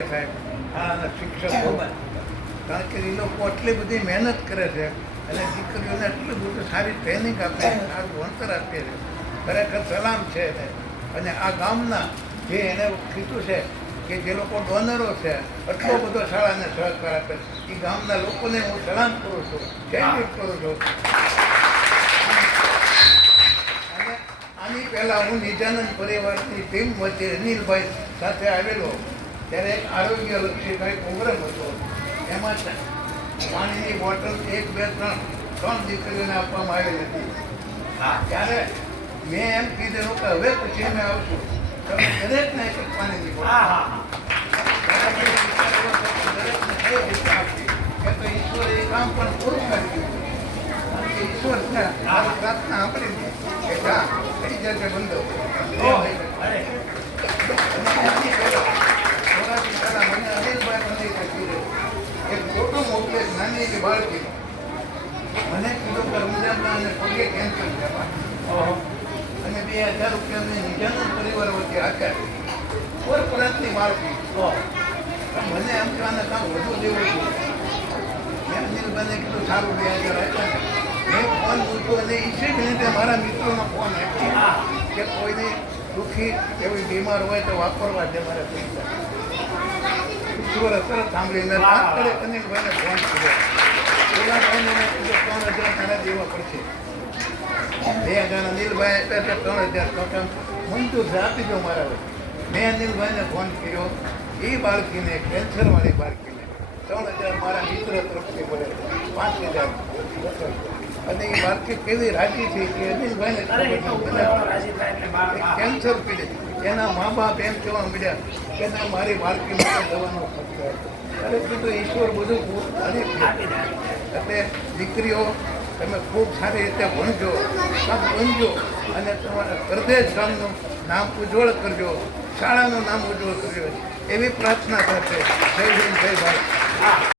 શિક્ષકો કારણ કે એ લોકો એટલી બધી મહેનત કરે છે અને દીકરીઓને એટલી બધું સારી ટ્રેનિંગ આપે છે, સારું ભણતર આપે છે. ખરેખર સલામ છે એને. અને આ ગામના જે એને કીધું છે કે જે લોકો ડોનરો છે એટલો બધો શાળાને સહકાર આપે છે, એ ગામના લોકોને હું સલામ કરું છું, ચેન્જ કરું છું. અને આની પહેલાં હું નિજાનંદ પરિવારની ટીમ વચ્ચે અનિલભાઈ સાથે આવેલો ત્યારે એક આરોગ્યલક્ષી કંઈ પ્રોગ્રામ હતો. એમાં પાણીની બોટલ 1, 2, 3 દીકરીઓને આપવામાં આવેલી હતી. ત્યારે મેં એમ કીધેલું કે હવે પછી અમે આવશું, તમે દરેકને એક પાણીની બોટલ દરેકને કઈ રીતે આપી કે તો ઈશ્વર એ કામ પણ પૂરું કરી દીધું. ઈશ્વર છે પ્રાર્થના આપણી કે જા થઈ જશે બંધો. મને અનિલભાઈ એક ફોટો મોકલે નાની એવી બાળકીનો. મને કીધું કે રમજાનના અને પગે કેન્સર છે અને 2000 રૂપિયાની નિજાનંદ પરિવાર વચ્ચે આપ્યા. કોર્પોરેટની બાળકી. મને એમ કહેવાને કામ વધુ દેવું હતું. મેં અનિલભાઈને કીધું સારું 2000 આપ્યા. મેં ફોન મૂક્યો અને ઇસી મિનિટે મારા મિત્રોનો ફોન આપ્યો કે કોઈને દુઃખી એવી બીમાર હોય તો વાપરવા દે મારે પૈસા. ઈશ્વર તરત સાંભળીને અનિલભાઈને ફોન કર્યો. પેલા ભાઈને મેં કીધું 3000 તારા દેવા પડશે. 2000 અનિલભાઈ આપ્યા તો 3000 મંજૂર છે, આપી દો મારા હોય. મેં અનિલભાઈને ફોન કર્યો. એ બાળકીને કેન્સરવાળી બાળકીને 3000 મારા મિત્ર તરફથી મળે, 5000 અને એ બાળકી કેવી રાજી છે કે અનિલભાઈને કેન્સર પીડિત. એના મા બાપ એમ કહેવા મળ્યા કે ના મારી બાળકી માટે દવાનો ખર્ચો. અરે કીધું ઈશ્વર બધું એટલે દીકરીઓ તમે ખૂબ સારી રીતે ભણજો, બનજો અને તમારા પ્રદેશ ગામનું નામ ઉજ્જવળ કરજો, શાળાનું નામ ઉજ્જવળ કરજો એવી પ્રાર્થના સાથે જય હિન્દ, જય ભારત.